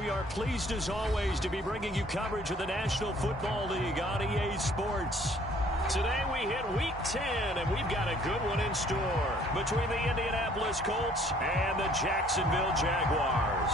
We are pleased as always to be bringing you coverage of the National Football League on EA Sports. Today we hit Week 10, and we've got a good one in store between the Indianapolis Colts and the Jacksonville Jaguars.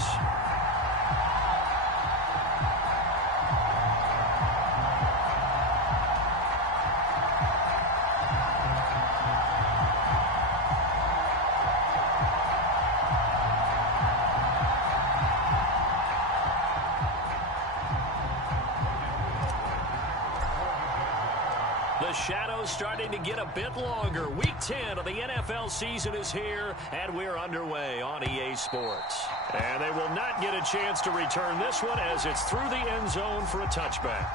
The shadow's starting to get a bit longer. Week 10 of the NFL season is here, and we're underway on EA Sports. And they will not get a chance to return this one as it's through the end zone for a touchback.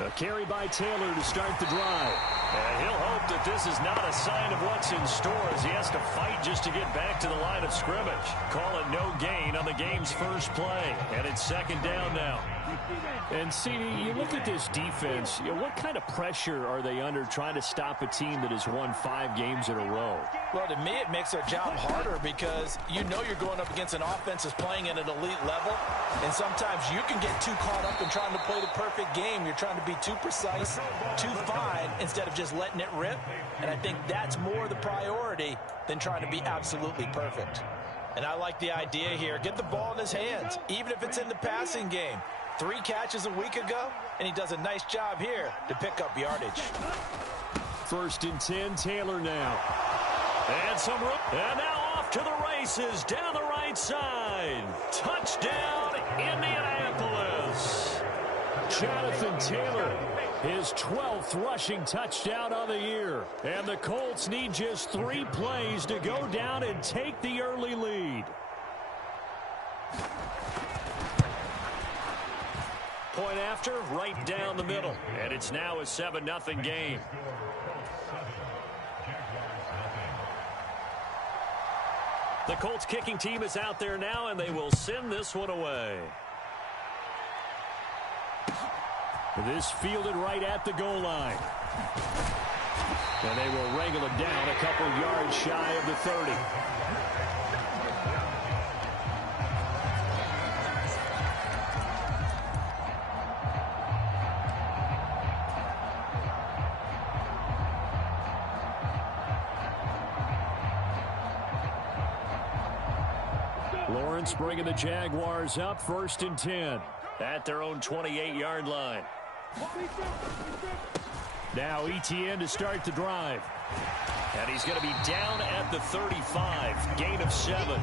A carry by Taylor to start the drive. And he'll hope that this is not a sign of what's in store as he has to fight just to get back to the line of scrimmage. Call it no gain on the game's first play. And it's second down now. And, CD, you look at this defense, what kind of pressure are they under trying to stop a team that has won 5 games in a row? Well, to me, it makes their job harder because you know you're going up against an offense that's playing at an elite level, and sometimes you can get too caught up in trying to play the perfect game. You're trying to be too precise, too fine, instead of just letting it rip, and I think that's more the priority than trying to be absolutely perfect. And I like the idea here. Get the ball in his hands, even if it's in the passing game. 3 catches a week ago, and he does a nice job here to pick up yardage. First and 10, Taylor now. And some room. And now off to the races down the right side. Touchdown, Indianapolis. Jonathan Taylor, his 12th rushing touchdown of the year. And the Colts need just 3 plays to go down and take the early lead. Point after, right down the middle. And it's now a 7-0 game. The Colts kicking team is out there now, and they will send this one away. This fielded right at the goal line. And they will wrangle it down a couple yards shy of the 30. Lawrence bringing the Jaguars up, first and 10 at their own 28-yard line. Now Etienne to start the drive. And he's going to be down at the 35, gain of 7.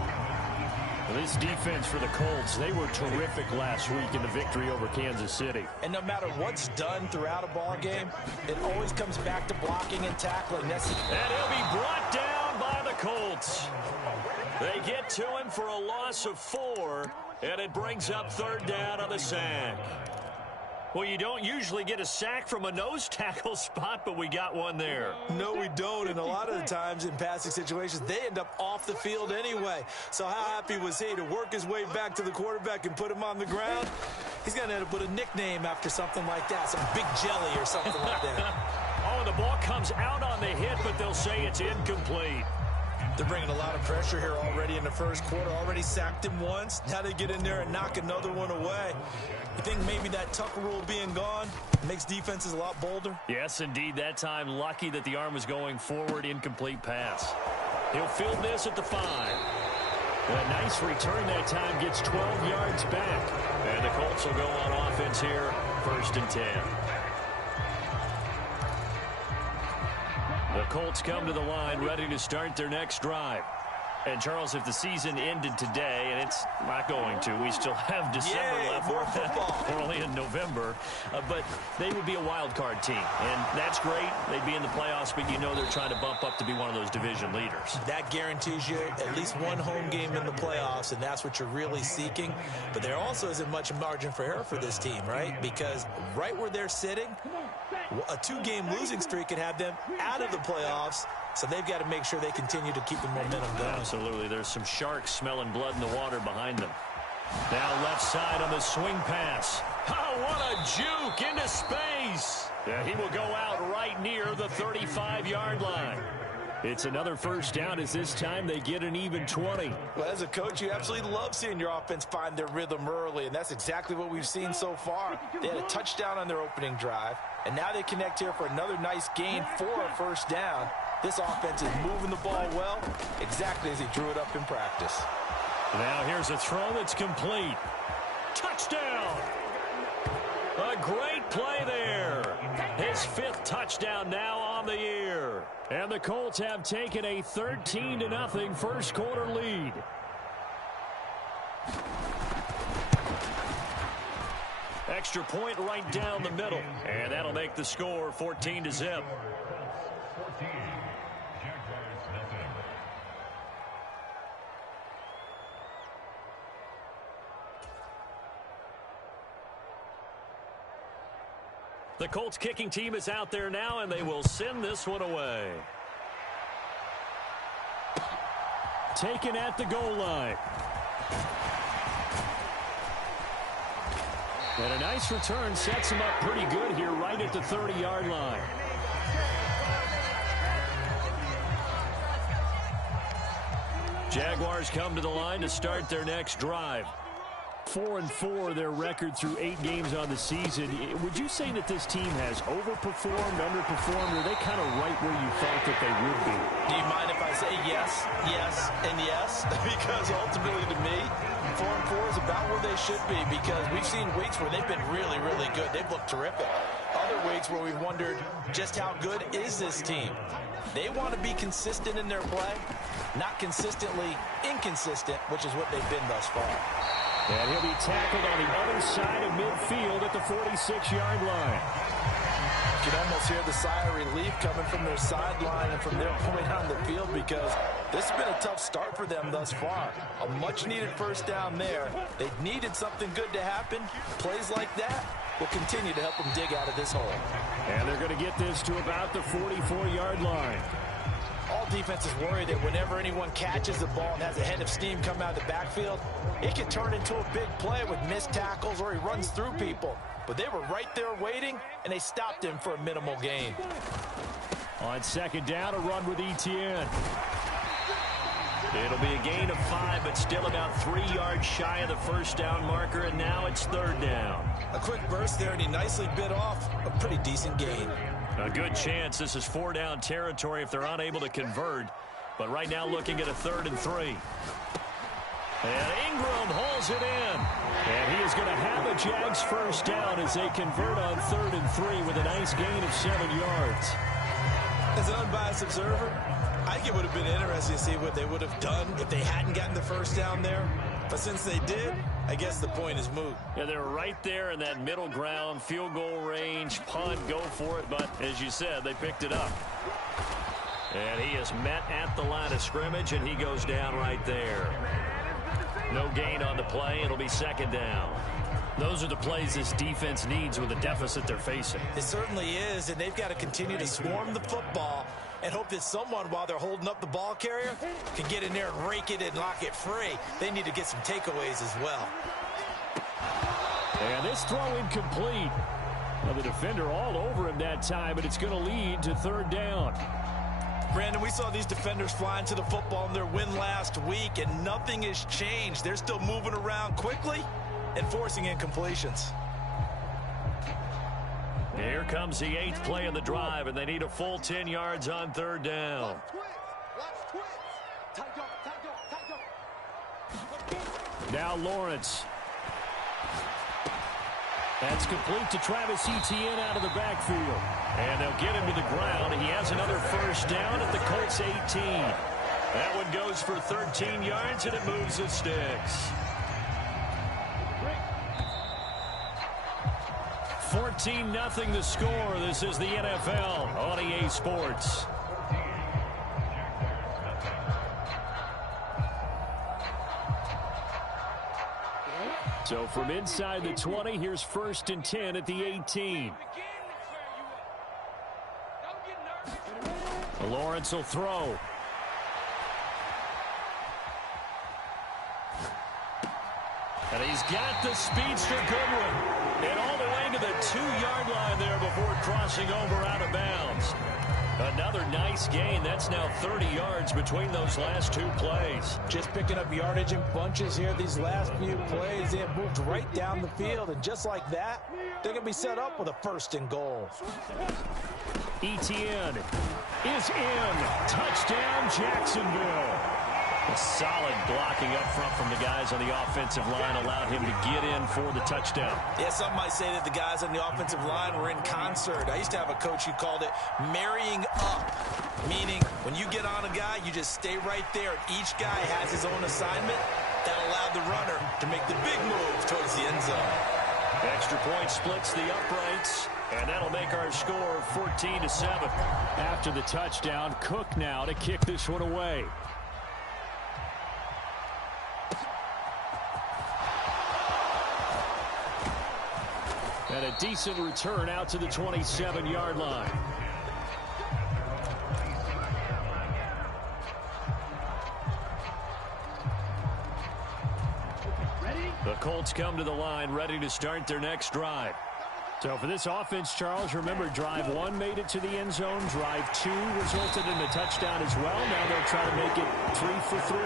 This defense for the Colts, they were terrific last week in the victory over Kansas City. And no matter what's done throughout a ball game, it always comes back to blocking and tackling. And he'll be brought down by the Colts. They get to him for a loss of 4, and it brings up third down on the sack. Well, you don't usually get a sack from a nose tackle spot, but we got one there. No, we don't, and a lot of the times in passing situations, they end up off the field anyway. So how happy was he to work his way back to the quarterback and put him on the ground? He's going to end up with a nickname after something like that, some Big Jelly or something like that. Oh, and the ball comes out on the hit, but they'll say it's incomplete. They're bringing a lot of pressure here already in the first quarter. Already sacked him once. Now they get in there and knock another one away. You think maybe that Tucker rule being gone makes defenses a lot bolder? Yes, indeed. That time, lucky that the arm was going forward. Incomplete pass. He'll field this at the 5. A nice return that time. Gets 12 yards back. And the Colts will go on offense here. First and 10. The Colts come to the line ready to start their next drive. And, Charles, if the season ended today, and it's not going to, we still have December left. More football. We're only in November. But they would be a wild card team. And that's great. They'd be in the playoffs, but you know they're trying to bump up to be one of those division leaders. That guarantees you at least one home game in the playoffs, and that's what you're really seeking. But there also isn't much margin for error for this team, right? Because right where they're sitting, a 2-game losing streak could have them out of the playoffs. So they've got to make sure they continue to keep the momentum going. Absolutely. There's some sharks smelling blood in the water behind them. Now left side on the swing pass. Oh, what a juke into space. Yeah, he will go out right near the 35-yard line. It's another first down as this time they get an even 20. Well, as a coach, you absolutely love seeing your offense find their rhythm early, and that's exactly what we've seen so far. They had a touchdown on their opening drive, and now they connect here for another nice gain for a first down. This offense is moving the ball well, exactly as he drew it up in practice. Now here's a throw that's complete. Touchdown! A great play there. His 5th touchdown now on the year. And the Colts have taken a 13-0 first quarter lead. Extra point right down the middle. And that'll make the score 14-0. The Colts kicking team is out there now, and they will send this one away. Taken at the goal line. And a nice return sets him up pretty good here right at the 30-yard line. Jaguars come to the line to start their next drive. 4-4 their record through 8 games on the season. Would you say that this team has overperformed, underperformed, or are they kind of right where you thought that they would be? Do you mind if I say yes, yes, and yes? Because ultimately to me, 4-4 is about where they should be, because we've seen weeks where they've been really, really good. They've looked terrific. Other weeks where we've wondered just how good is this team. They want to be consistent in their play, not consistently inconsistent, which is what they've been thus far. And he'll be tackled on the other side of midfield at the 46-yard line. You can almost hear the sigh of relief coming from their sideline and from their point on the field, because this has been a tough start for them thus far. A much-needed first down there. They needed something good to happen. Plays like that will continue to help them dig out of this hole. And they're going to get this to about the 44-yard line. All defenses worry that whenever anyone catches the ball and has a head of steam come out of the backfield, it can turn into a big play with missed tackles or he runs through people. But they were right there waiting, and they stopped him for a minimal gain. On second down, a run with Etienne. It'll be a gain of 5, but still about 3 yards shy of the first down marker, and now it's third down. A quick burst there, and he nicely bit off a pretty decent gain. A good chance this is 4-down territory if they're unable to convert. But right now looking at a 3rd and 3. And Ingram hauls it in. And he is going to have a Jags first down as they convert on 3rd and 3 with a nice gain of 7 yards. As an unbiased observer, I think it would have been interesting to see what they would have done if they hadn't gotten the first down there. But since they did, I guess the point is moot. Yeah, they're right there in that middle ground, field goal range, punt, go for it. But as you said, they picked it up. And he is met at the line of scrimmage, and he goes down right there. No gain on the play. It'll be second down. Those are the plays this defense needs with the deficit they're facing. It certainly is, and they've got to continue to swarm the football and hope that someone, while they're holding up the ball carrier, can get in there and rake it and lock it free. They need to get some takeaways as well. And this throw incomplete. Well, the defender all over him that time, but it's going to lead to third down. Brandon, we saw these defenders flying to the football in their win last week, and nothing has changed. They're still moving around quickly and forcing incompletions. Here comes the 8th play of the drive, and they need a full 10 yards on third down. Now Lawrence. That's complete to Travis Etienne out of the backfield. And they'll get him to the ground. He has another first down at the Colts 18. That one goes for 13 yards, and it moves the sticks. 14-0 the score. This is the NFL on EA Sports. So from inside the 20, here's 1st and 10 at the 18. Lawrence will throw. And he's got the speedster Goodwin. And all the way to the 2-yard line there before crossing over out of bounds. Another nice gain. That's now 30 yards between those last two plays. Just picking up yardage in bunches here these last few plays. They have moved right down the field, and just like that, they're going to be set up with a 1st and goal. Etienne is in. Touchdown, Jacksonville. A solid blocking up front from the guys on the offensive line allowed him to get in for the touchdown. Yeah, some might say that the guys on the offensive line were in concert. I used to have a coach who called it marrying up, meaning when you get on a guy, you just stay right there. Each guy has his own assignment. That allowed the runner to make the big move towards the end zone. Extra point splits the uprights, and that'll make our score 14-7. After the touchdown, Cook now to kick this one away. And a decent return out to the 27-yard line. The Colts come to the line ready to start their next drive. So for this offense, Charles, remember drive 1 made it to the end zone. Drive 2 resulted in a touchdown as well. Now they'll try to make it 3 for 3.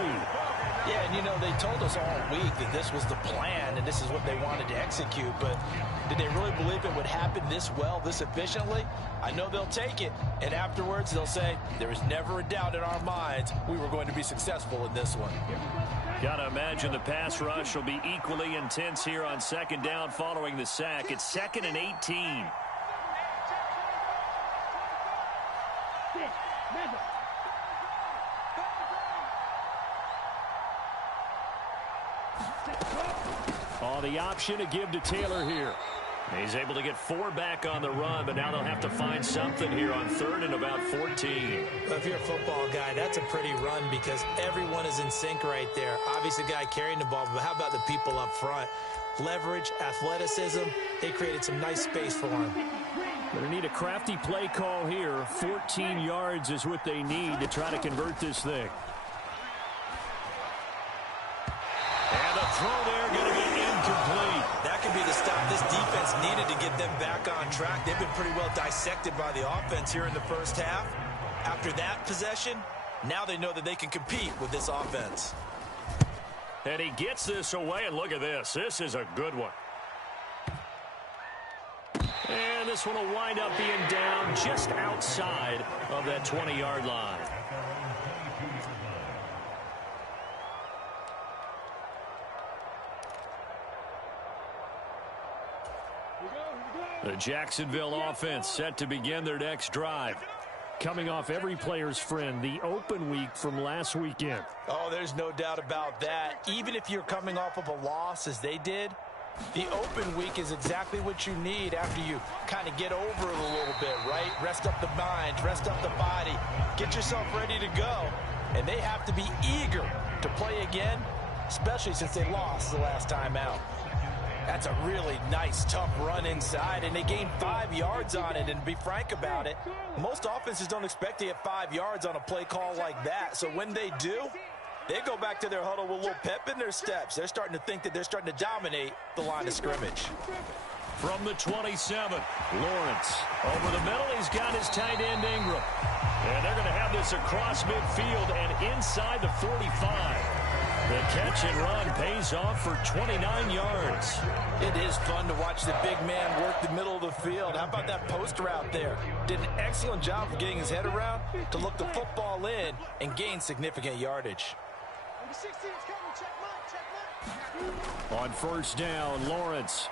Yeah, and you know, they told us all week that this was the plan and this is what they wanted to execute, but did they really believe it would happen this well, this efficiently? I know they'll take it, and afterwards they'll say, there was never a doubt in our minds we were going to be successful in this one. Gotta imagine the pass rush will be equally intense here on 2nd down following the sack. It's 2nd and 18. Oh, the option to give to Taylor here. He's able to get 4 back on the run, but now they'll have to find something here on 3rd and about 14. Well, if you're a football guy, that's a pretty run because everyone is in sync right there. Obviously, the guy carrying the ball, but how about the people up front? Leverage, athleticism, they created some nice space for him. They need a crafty play call here. 14 yards is what they need to try to convert this thing. And the throw there going to be incomplete. That could be the stop this defense needed to get them back on track. They've been pretty well dissected by the offense here in the first half. After that possession, now they know that they can compete with this offense. And he gets this away, and look at this. This is a good one. And this one will wind up being down just outside of that 20-yard line. The Jacksonville offense set to begin their next drive. Coming off every player's friend, the open week from last weekend. Oh, there's no doubt about that. Even if you're coming off of a loss as they did, the open week is exactly what you need after you kind of get over it a little bit, right? Rest up the mind, rest up the body, get yourself ready to go. And they have to be eager to play again, especially since they lost the last time out. That's a really nice, tough run inside, and they gained 5 yards on it. And to be frank about it, most offenses don't expect to get 5 yards on a play call like that. So when they do, they go back to their huddle with a little pep in their steps. They're starting to think that they're starting to dominate the line of scrimmage. From the 27, Lawrence. Over the middle, he's got his tight end, Ingram. And they're going to have this across midfield and inside the 45. The catch and run pays off for 29 yards. It is fun to watch the big man work the middle of the field. How about that post route there? Did an excellent job of getting his head around to look the football in and gain significant yardage. On 1st down, Lawrence.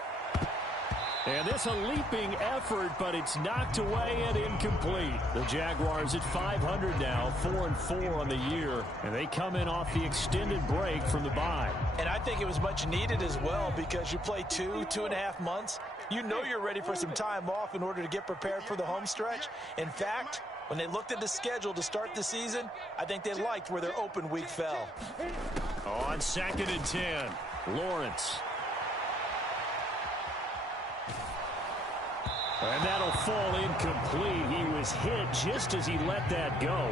And this a leaping effort, but it's knocked away and incomplete. The Jaguars at 500 now, 4-4 on the year, and they come in off the extended break from the bye. And I think it was much needed as well because you play 2.5 months. You know you're ready for some time off in order to get prepared for the home stretch. In fact, when they looked at the schedule to start the season, I think they liked where their open week fell. On 2nd and 10, Lawrence. And that'll fall incomplete. He was hit just as he let that go.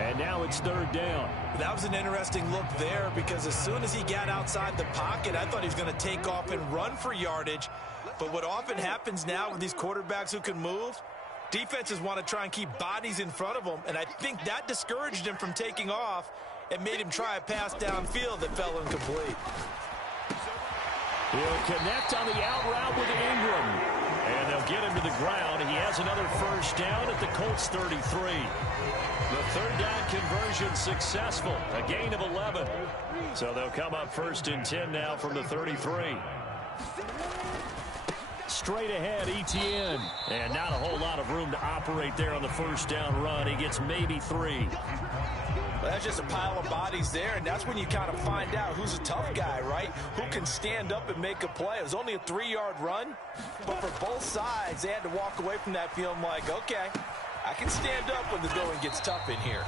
And now it's third down. That was an interesting look there because as soon as he got outside the pocket, I thought he was going to take off and run for yardage. But what often happens now with these quarterbacks who can move, defenses want to try and keep bodies in front of them, and I think that discouraged him from taking off and made him try a pass downfield that fell incomplete. He'll connect on the out route with Ingram. And they'll get him to the ground. He has another first down at the Colts 33. The third down conversion successful. A gain of 11. So they'll come up first and 10 now from the 33. Straight ahead, Etienne. And not a whole lot of room to operate there on the first down run. He gets maybe 3. Well, that's just a pile of bodies there, and that's when you kind of find out who's a tough guy, right? Who can stand up and make a play. It was only a 3-yard run, but for both sides, they had to walk away from that feeling like, okay, I can stand up when the going gets tough in here.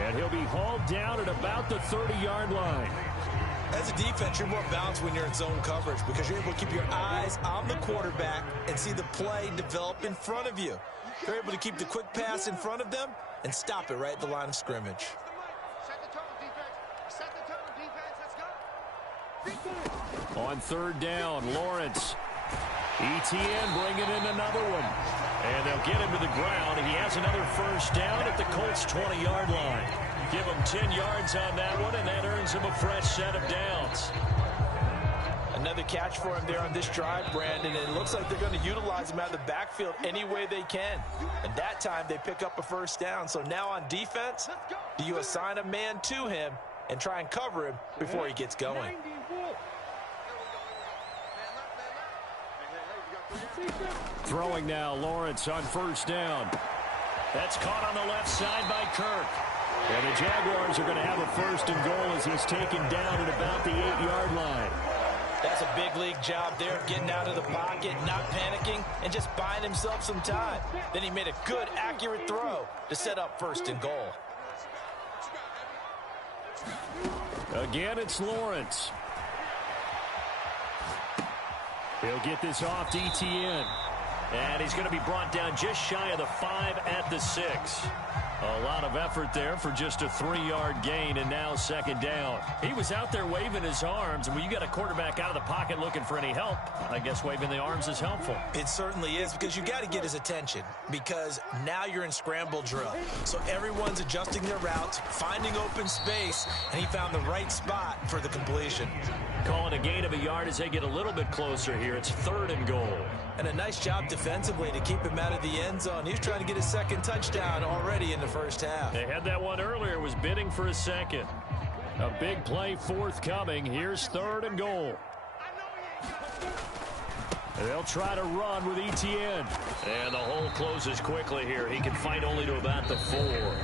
And he'll be hauled down at about the 30-yard line. As a defense, you're more balanced when you're in zone coverage because you're able to keep your eyes on the quarterback and see the play develop in front of you. You're able to keep the quick pass in front of them and stop it right at the line of scrimmage. On third down, Lawrence. Etienne bringing in another one. And they'll get him to the ground. He has another first down at the Colts' 20-yard line. Give him 10 yards on that one, and that earns him a fresh set of downs. Another catch for him there on this drive, Brandon, and it looks like they're going to utilize him out of the backfield any way they can. And that time, they pick up a first down. So now on defense, do you assign a man to him and try and cover him before he gets going? Throwing now, Lawrence on first down. That's caught on the left side by Kirk. And the Jaguars are going to have a first and goal as he's taken down at about the 8-yard line. That's a big league job there of getting out of the pocket, not panicking, and just buying himself some time. Then he made a good, accurate throw to set up first and goal. Again, it's Lawrence. He'll get this off to Etienne. And he's going to be brought down just shy of the 5 at the 6. A lot of effort there for just a 3-yard gain, and now second down. He was out there waving his arms, and when you got a quarterback out of the pocket looking for any help, I guess waving the arms is helpful. It certainly is, because you got to get his attention, because now you're in scramble drill. So everyone's adjusting their routes, finding open space, and he found the right spot for the completion. Calling a gain of a yard as they get a little bit closer here. It's third and goal. And a nice job defensively to keep him out of the end zone. He's trying to get his second touchdown already in the first half. They had that one earlier, was bidding for a second. A big play forthcoming. Here's third and goal. They'll try to run with Etienne. And the hole closes quickly here. He can fight only to about the 4.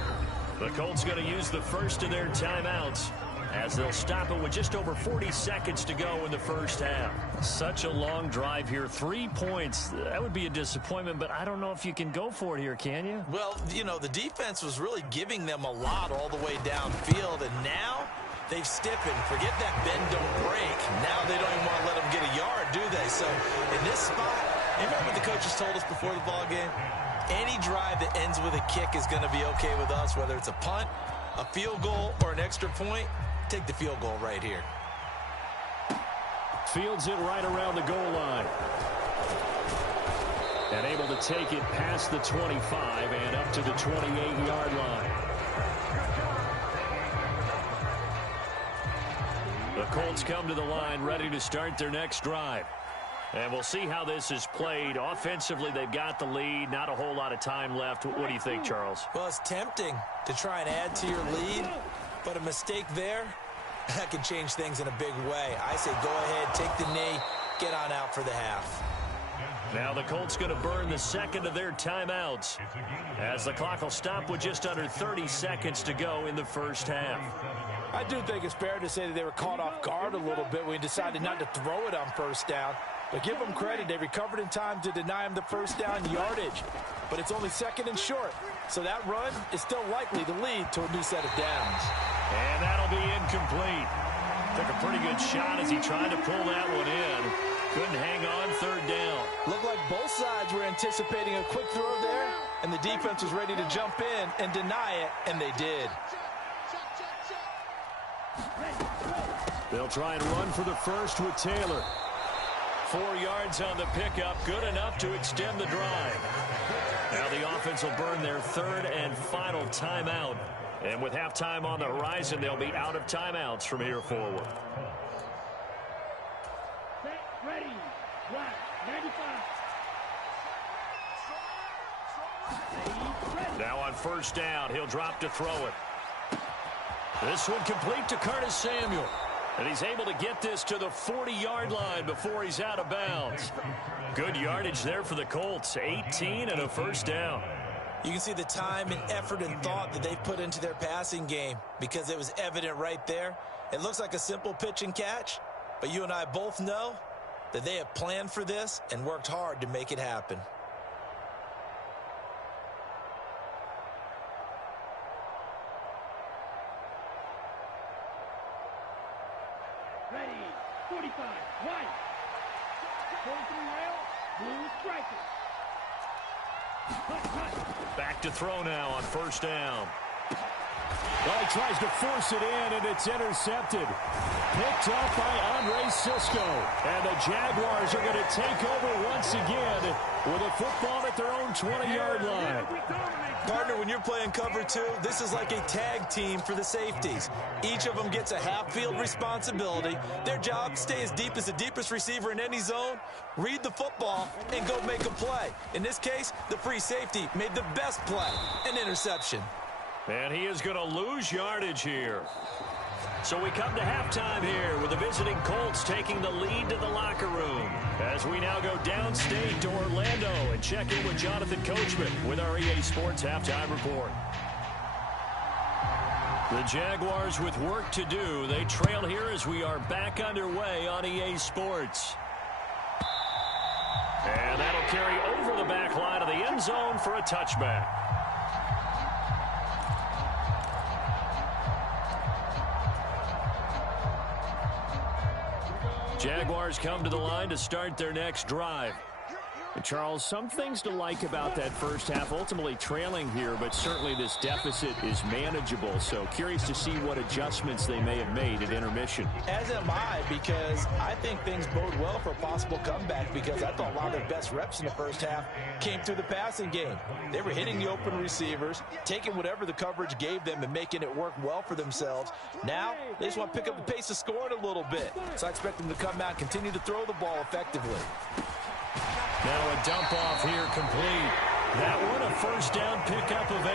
The Colts going to use the first of their timeouts as they'll stop it with just over 40 seconds to go in the first half. Such a long drive here. 3 points. That would be a disappointment, but I don't know if you can go for it here, can you? Well, you know, the defense was really giving them a lot all the way downfield, and now they've stiffened. Forget that bend, don't break. Now they don't even want to let them get a yard, do they? So in this spot, you remember what the coaches told us before the ball game? Any drive that ends with a kick is going to be okay with us, whether it's a punt, a field goal, or an extra point. Take the field goal right here. Fields it right around the goal line. And able to take it past the 25 and up to the 28-yard line. The Colts come to the line ready to start their next drive. And we'll see how this is played. Offensively, they've got the lead. Not a whole lot of time left. What do you think, Charles? Well, it's tempting to try and add to your lead. But a mistake there, that can change things in a big way. I say go ahead, take the knee, get on out for the half. Now the Colts going to burn the second of their timeouts as the clock will stop with just under 30 seconds to go in the first half. I do think it's fair to say that they were caught off guard a little bit when we decided not to throw it on first down. But give them credit. They recovered in time to deny him the first down yardage. But it's only second and short. So that run is still likely to lead to a new set of downs. And that'll be incomplete. Took a pretty good shot as he tried to pull that one in. Couldn't hang on third down. Looked like both sides were anticipating a quick throw there, and the defense was ready to jump in and deny it, and they did. They'll try and run for the first with Taylor. 4 yards on the pickup, good enough to extend the drive. Now the offense will burn their third and final timeout. And with halftime on the horizon, they'll be out of timeouts from here forward. Ready, right, 95. Now on first down, he'll drop to throw it. This one complete to Curtis Samuel. And he's able to get this to the 40-yard line before he's out of bounds. Good yardage there for the Colts. 18 and a first down. You can see the time and effort and thought that they've put into their passing game because it was evident right there. It looks like a simple pitch and catch, but you and I both know that they have planned for this and worked hard to make it happen. Ready, 45, right. 43 rail, blue striker. Back to throw now on first down. Well, he tries to force it in, and it's intercepted. Picked up by Andre Cisco. And the Jaguars are going to take over once again with a football at their own 20-yard line. Partner, when you're playing cover two, this is like a tag team for the safeties. Each of them gets a half-field responsibility. Their job, stay as deep as the deepest receiver in any zone, read the football, and go make a play. In this case, the free safety made the best play, an interception. And he is going to lose yardage here. So we come to halftime here with the visiting Colts taking the lead to the locker room. As we now go downstate to Orlando and check in with Jonathan Coachman with our EA Sports Halftime Report. The Jaguars with work to do. They trail here as we are back underway on EA Sports. And that'll carry over the back line of the end zone for a touchback. Jaguars come to the line to start their next drive. And Charles, some things to like about that first half. Ultimately trailing here, but certainly this deficit is manageable. So curious to see what adjustments they may have made at intermission. As am I, because I think things bode well for a possible comeback, because I thought a lot of their best reps in the first half came through the passing game. They were hitting the open receivers, taking whatever the coverage gave them and making it work well for themselves. Now, they just want to pick up the pace of scoring a little bit. So I expect them to come out and continue to throw the ball effectively. Now a dump off here complete. That one a first down pickup of 8.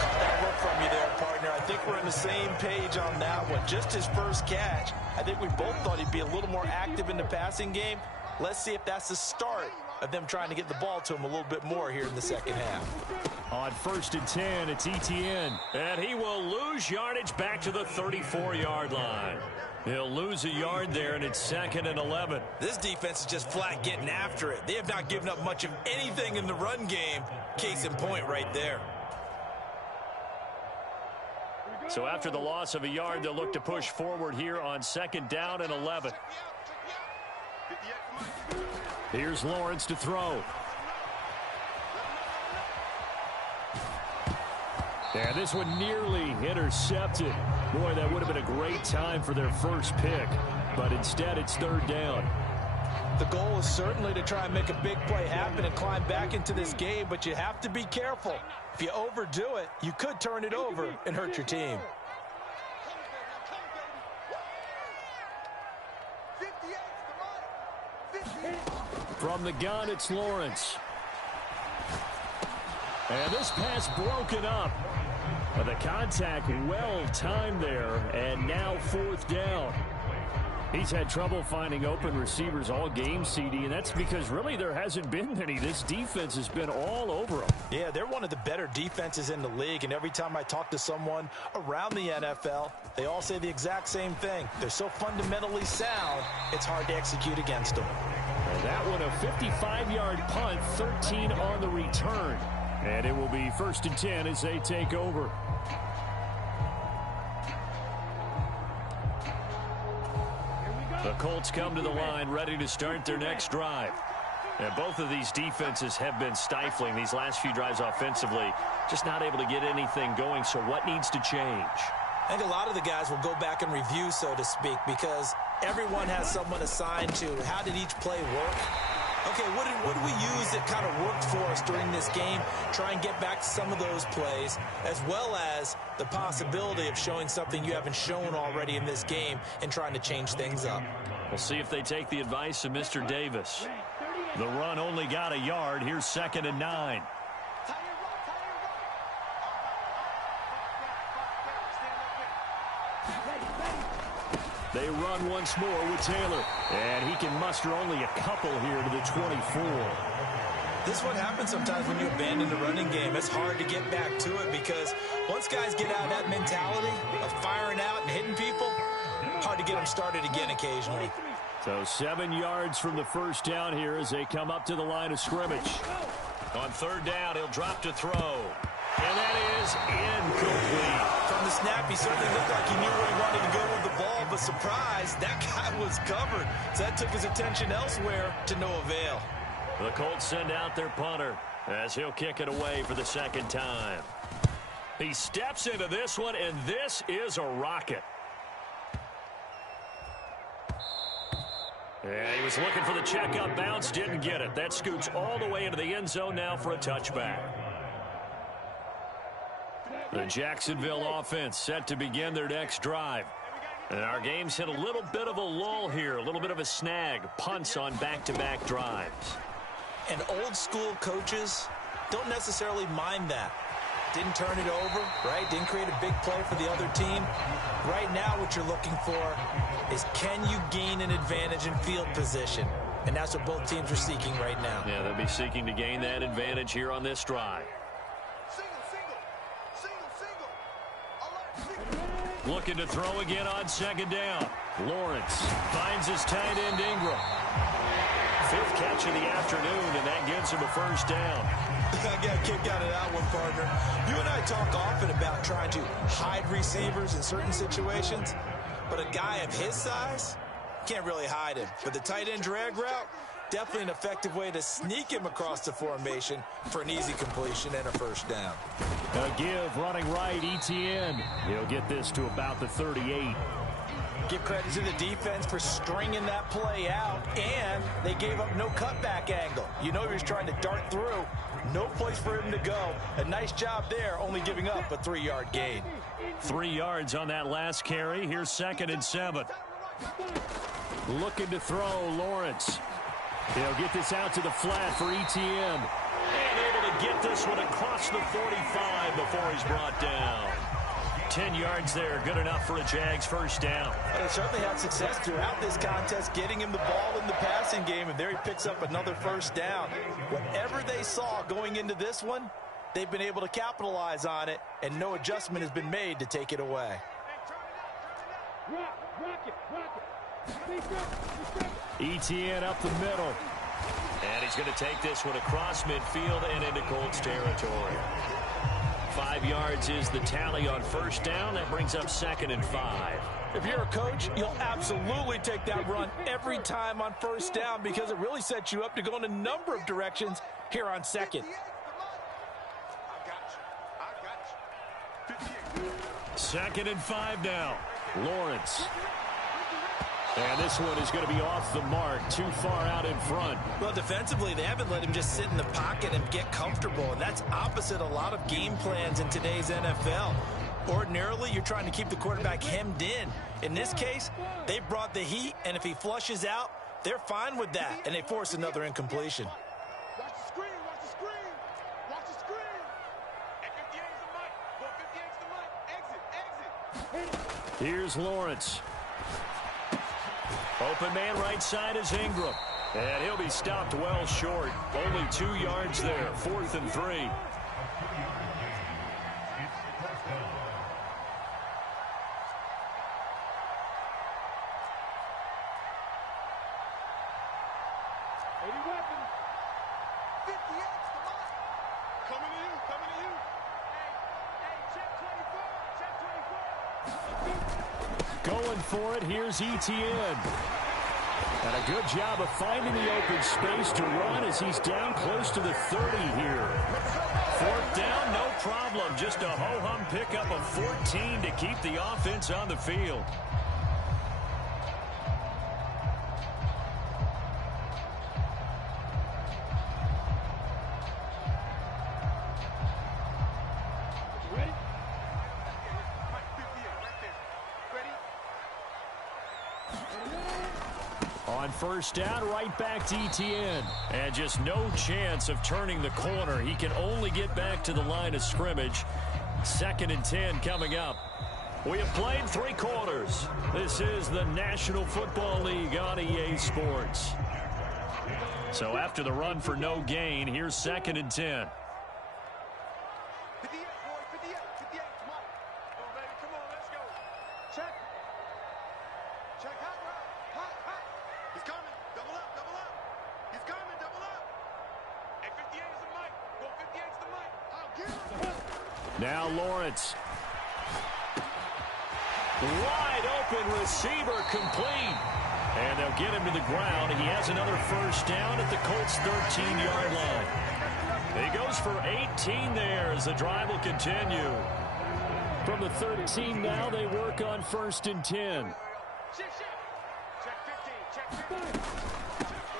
Caught that look from you there, partner. I think we're on the same page on that one. Just his first catch. I think we both thought he'd be a little more active in the passing game. Let's see if that's the start of them trying to get the ball to him a little bit more here in the second half. On first and 10, it's Etienne. And he will lose yardage back to the 34-yard line. He'll lose a yard there, and it's 2nd and 11. This defense is just flat getting after it. They have not given up much of anything in the run game. Case in point right there. So after the loss of a yard, they'll look to push forward here on 2nd down and 11. Here's Lawrence to throw. And this one nearly intercepted. Boy, that would have been a great time for their first pick. But instead, it's 3rd down. The goal is certainly to try and make a big play happen and climb back into this game, but you have to be careful. If you overdo it, you could turn it over and hurt your team. From the gun, it's Lawrence. And this pass broken up. But the contact well timed there, and now 4th down. He's had trouble finding open receivers all game, CD, and that's because really there hasn't been many. This defense has been all over them. Yeah, they're one of the better defenses in the league, and every time I talk to someone around the NFL, they all say the exact same thing. They're so fundamentally sound, it's hard to execute against them. And that one, a 55-yard punt, 13 on the return. And it will be 1st and 10 as they take over. Here we go. The Colts come to the line ready to start their next drive. And both of these defenses have been stifling these last few drives offensively. Just not able to get anything going. So what needs to change? I think a lot of the guys will go back and review, so to speak, because everyone has someone assigned to how did each play work. Okay, what did we use that kind of worked for us during this game? Try and get back to some of those plays, as well as the possibility of showing something you haven't shown already in this game and trying to change things up. We'll see if they take the advice of Mr. Davis. The run only got a yard. Here's 2nd and 9. They run once more with Taylor. And he can muster only a couple here to the 24. This is what happens sometimes when you abandon the running game. It's hard to get back to it because once guys get out of that mentality of firing out and hitting people, hard to get them started again occasionally. So 7 yards from the first down here as they come up to the line of scrimmage. On 3rd down, he'll drop to throw. And that is incomplete. From the snap, he certainly looked like he knew where he wanted to go with the ball, but surprise, that guy was covered. So that took his attention elsewhere to no avail. The Colts send out their punter as he'll kick it away for the 2nd time. He steps into this one, and this is a rocket. Yeah, he was looking for the checkup bounce, didn't get it. That scoots all the way into the end zone now for a touchback. The Jacksonville offense set to begin their next drive. And our game's hit a little bit of a lull here, a little bit of a snag. Punts on back-to-back drives. And old-school coaches don't necessarily mind that. Didn't turn it over, right? Didn't create a big play for the other team. Right now what you're looking for is can you gain an advantage in field position? And that's what both teams are seeking right now. Yeah, they'll be seeking to gain that advantage here on this drive. Looking to throw again on 2nd down. Lawrence finds his tight end Ingram. 5th catch of the afternoon, and that gives him a first down. I got a kick out of that one, partner. You and I talk often about trying to hide receivers in certain situations, but a guy of his size can't really hide him. But the tight end drag route, definitely an effective way to sneak him across the formation for an easy completion and a first down. A give running right, Etienne. He'll get this to about the 38. Give credit to the defense for stringing that play out, and they gave up no cutback angle. You know he was trying to dart through. No place for him to go. A nice job there, only giving up a 3-yard gain. 3 yards on that last carry. Here's 2nd and 7. Looking to throw, Lawrence. He'll get this out to the flat for Etienne. And able to get this one across the 45 before he's brought down. 10 yards there, good enough for a Jags first down. They certainly had success throughout this contest, getting him the ball in the passing game, and there he picks up another first down. Whatever they saw going into this one, they've been able to capitalize on it, and no adjustment has been made to take it away. Etienne up the middle. And he's going to take this one across midfield and into Colts territory. 5 yards is the tally on first down. That brings up 2nd and 5. If you're a coach, you'll absolutely take that run every time on first down because it really sets you up to go in a number of directions here on 2nd. 2nd and 5 now. Lawrence. And this one is going to be off the mark, too far out in front. Well, defensively, they haven't let him just sit in the pocket and get comfortable, and that's opposite a lot of game plans in today's NFL. Ordinarily, you're trying to keep the quarterback hemmed in. In this case, they brought the heat, and if he flushes out, they're fine with that, and they force another incompletion. Watch the screen, watch the screen, watch the screen. At 58's the mic, go 58's the mic, exit. Here's Lawrence. Open man right side is Ingram. And he'll be stopped well short. Only 2 yards there. 4th and 3. Going for it. Here's Etienne. And a good job of finding the open space to run as he's down close to the 30 here. Fourth down, no problem. Just a ho-hum pickup of 14 to keep the offense on the field. On first down, right back to Etienne. And just no chance of turning the corner. He can only get back to the line of scrimmage. 2nd and 10 coming up. We have played 3 quarters. This is the National Football League on EA Sports. So after the run for no gain, here's 2nd and 10. Now Lawrence. Wide open receiver complete. And they'll get him to the ground. He has another first down at the Colts' 13-yard line. He goes for 18 there as the drive will continue. From the 13 now, they work on 1st and 10.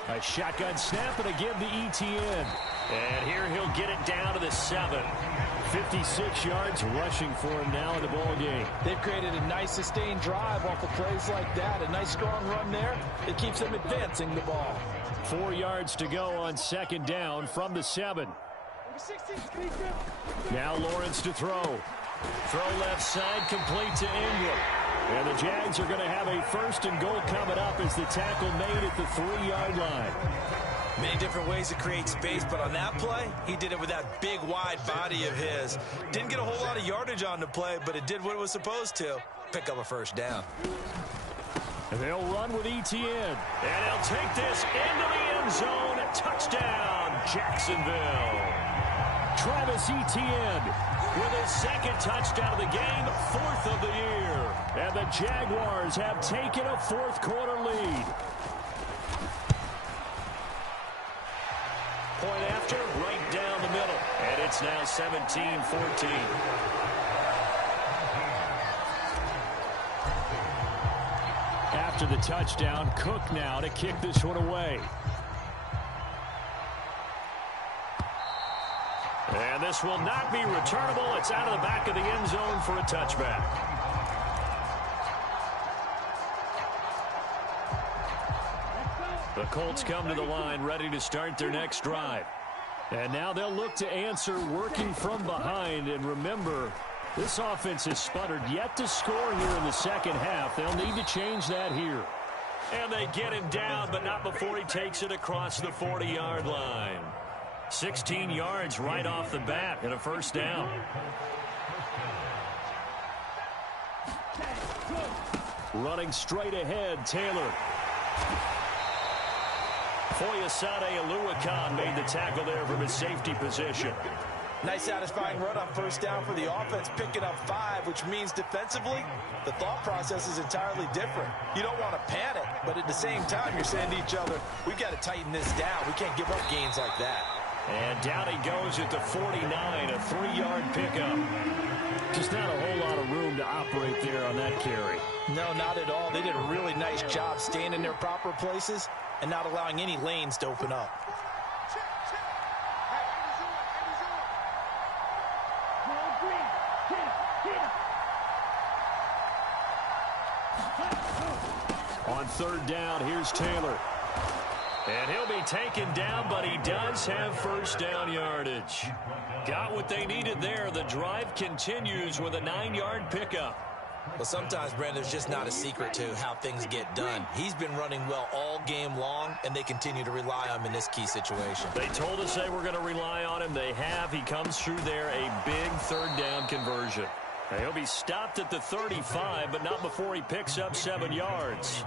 A shotgun snap and a give to Etienne. And here he'll get it down to the 7. 56 yards rushing for him now in the ball game. They've created a nice sustained drive off of plays like that. A nice strong run there. It keeps them advancing the ball. 4 yards to go on 2nd down from the 7. Now Lawrence to throw. Throw left side, complete to Ingram. And the Jags are going to have a 1st and goal coming up as the tackle made at the 3-yard line. Many different ways to create space, but on that play, he did it with that big, wide body of his. Didn't get a whole lot of yardage on the play, but it did what it was supposed to. Pick up a 1st down. And they'll run with Etienne. And he'll take this into the end zone. Touchdown, Jacksonville. Travis Etienne with his 2nd touchdown of the game, 4th of the year. And the Jaguars have taken a 4th quarter lead. Point after, right down the middle. And it's now 17-14. After the touchdown, Cook now to kick this one away. And this will not be returnable. It's out of the back of the end zone for a touchback. The Colts come to the line ready to start their next drive. And now they'll look to answer working from behind. And remember, this offense has sputtered yet to score here in the 2nd half. They'll need to change that here. And they get him down, but not before he takes it across the 40-yard line. 16 yards right off the bat and a 1st down. Running straight ahead, Taylor. Foyesade Oluwakan made the tackle there from his safety position. Nice satisfying run on 1st down for the offense, picking up 5, which means defensively, the thought process is entirely different. You don't want to panic, but at the same time, you're saying to each other, we've got to tighten this down. We can't give up gains like that. And down he goes at the 49, a 3-yard pickup. Just not a whole lot of room to operate there on that carry. No, not at all. They did a really nice job staying in their proper places and not allowing any lanes to open up. On 3rd down, here's Taylor. And he'll be taken down, but he does have 1st down yardage. Got what they needed there. The drive continues with a 9-yard pickup. Well, sometimes, Brandon, there's just not a secret to how things get done. He's been running well all game long, and they continue to rely on him in this key situation. They told us they were going to rely on him. They have. He comes through there, a big 3rd down conversion. And he'll be stopped at the 35, but not before he picks up 7 yards.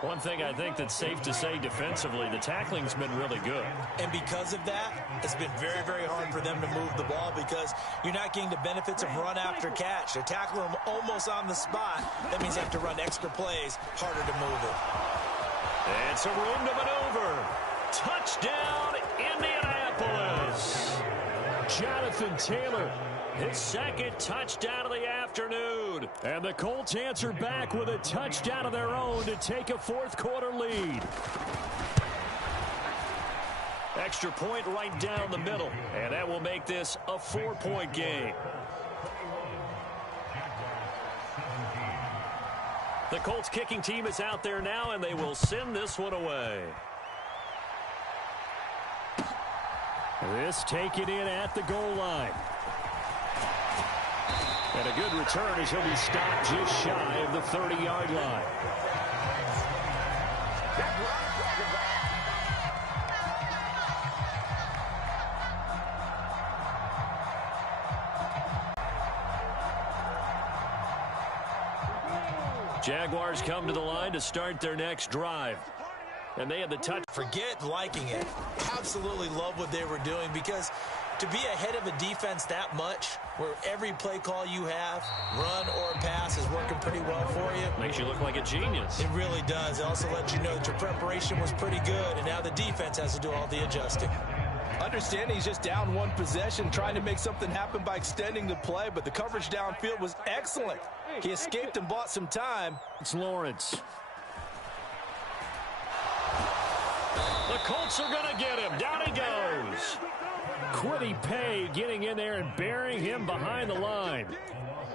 One thing I think that's safe to say defensively, the tackling's been really good. And because of that, it's been very, very hard for them to move the ball because you're not getting the benefits of run after catch. They're tackling them almost on the spot. That means they have to run extra plays, harder to move it. And some room to maneuver. Touchdown, Indianapolis. Jonathan Taylor, his second touchdown of the afternoon. And the Colts answer back with a touchdown of their own to take a fourth-quarter lead. Extra point right down the middle. And that will make this a 4-point game. The Colts kicking team is out there now, and they will send this one away. This taken in at the goal line. And a good return as he'll be stopped just shy of the 30-yard line. Jaguars come to the line to start their next drive. And they have the touch. Forget liking it. Absolutely love what they were doing, because to be ahead of a defense that much, where every play call you have, run or pass, is working pretty well for you. Makes you look like a genius. It really does. It also lets you know that your preparation was pretty good, and now the defense has to do all the adjusting. Understanding he's just down one possession, trying to make something happen by extending the play, but the coverage downfield was excellent. He escaped and bought some time. It's Lawrence. The Colts are going to get him. Down he goes. Kwity Paye getting in there and burying him behind the line.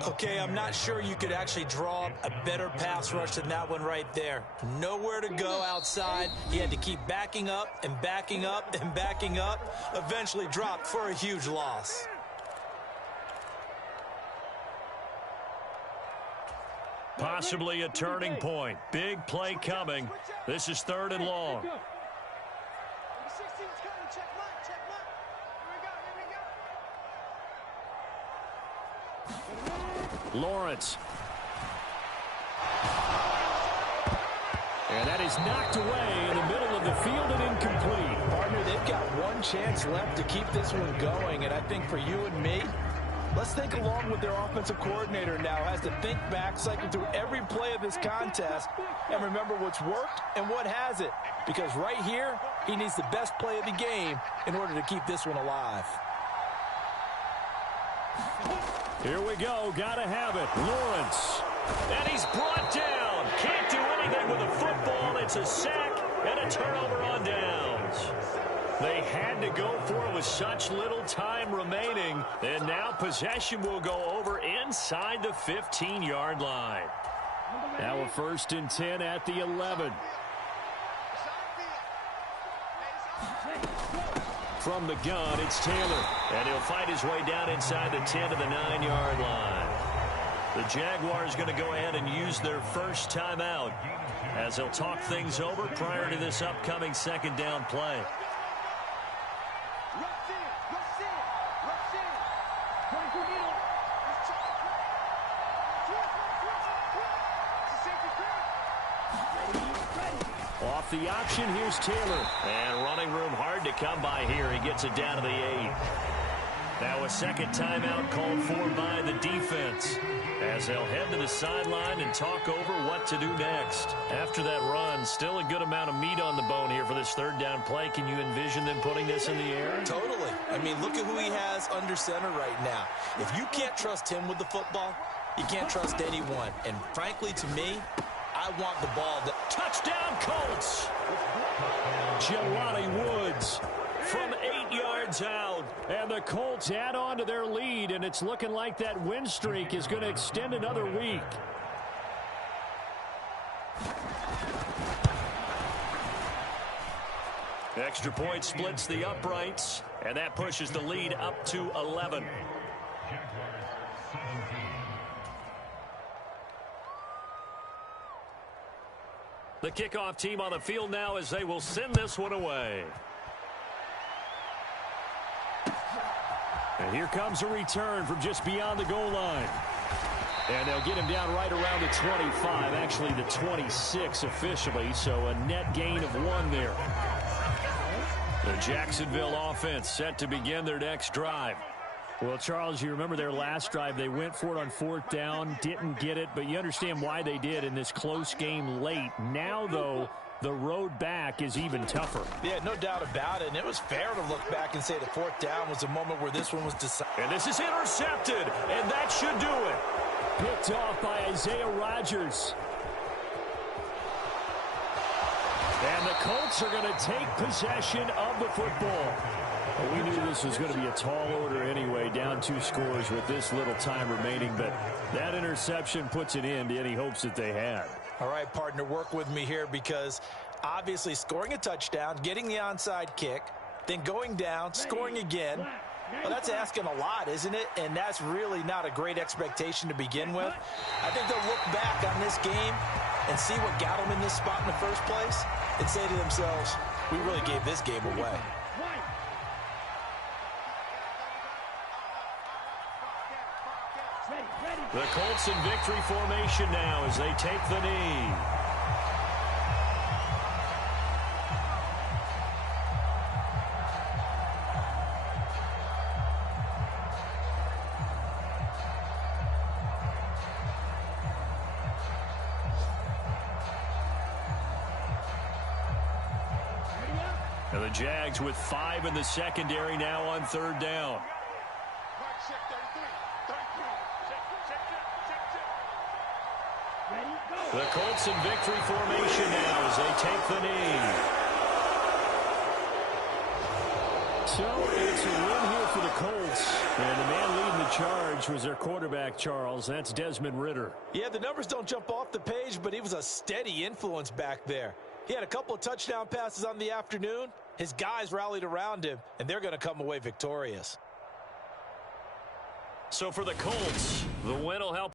Okay, I'm not sure you could actually draw up a better pass rush than that one right there. Nowhere to go outside. He had to keep backing up and backing up and backing up. Eventually dropped for a huge loss. Possibly a turning point. Big play coming. This is 3rd and long. Lawrence. And that is knocked away in the middle of the field and incomplete. Partner, they've got one chance left to keep this one going, and I think for you and me, let's think along with their offensive coordinator now. Has to think back, cycle through every play of this contest, and remember what's worked and what hasn't. Because right here, he needs the best play of the game in order to keep this one alive. Here we go. Gotta have it. Lawrence. And he's brought down. Can't do anything with a football. It's a sack and a turnover on downs. They had to go for it with such little time remaining. And now possession will go over inside the 15-yard line. Now a 1st and 10 at the 11. From the gun, it's Taylor. And he'll fight his way down inside the 10 to the 9-yard line. The Jaguars going to go ahead and use their first timeout as they'll talk things over prior to this upcoming 2nd down play. Off the option, here's Taylor. And running room hard to come by here. He gets it down to the 8. Now a 2nd timeout called for by the defense as they'll head to the sideline and talk over what to do next. After that run, still a good amount of meat on the bone here for this 3rd down play. Can you envision them putting this in the air? Totally. I mean, look at who he has under center right now. If you can't trust him with the football, you can't trust anyone. And frankly, to me, I want the ball. Touchdown, Colts! Jelani Woods from 8 yards out. And the Colts add on to their lead, and it's looking like that win streak is going to extend another week. Extra point splits the uprights, and that pushes the lead up to 11. The kickoff team on the field now as they will send this one away. And here comes a return from just beyond the goal line. And they'll get him down right around the 25, actually the 26 officially, so a net gain of 1 there. The Jacksonville offense set to begin their next drive. Well, Charles, you remember their last drive. They went for it on 4th down, didn't get it, but you understand why they did in this close game late. Now, though, the road back is even tougher. Yeah, no doubt about it. And it was fair to look back and say the fourth down was a moment where this one was decided. And this is intercepted, and that should do it. Picked off by Isaiah Rodgers. And the Colts are going to take possession of the football. Well, we knew this was going to be a tall order anyway, down 2 scores with this little time remaining, but that interception puts an end to any hopes that they had. All right, partner, work with me here because obviously scoring a touchdown, getting the onside kick, then going down, scoring again, well, that's asking a lot, isn't it? And that's really not a great expectation to begin with. I think they'll look back on this game and see what got them in this spot in the first place and say to themselves, we really gave this game away. The Colts in victory formation now as they take the knee. And the Jags with 5 in the secondary now on 3rd down. The Colts in victory formation now as they take the knee. So it's a win here for the Colts. And the man leading the charge was their quarterback, Charles. That's Desmond Ridder. Yeah, the numbers don't jump off the page, but he was a steady influence back there. He had a couple of touchdown passes on the afternoon. His guys rallied around him, and they're going to come away victorious. So for the Colts, the win will help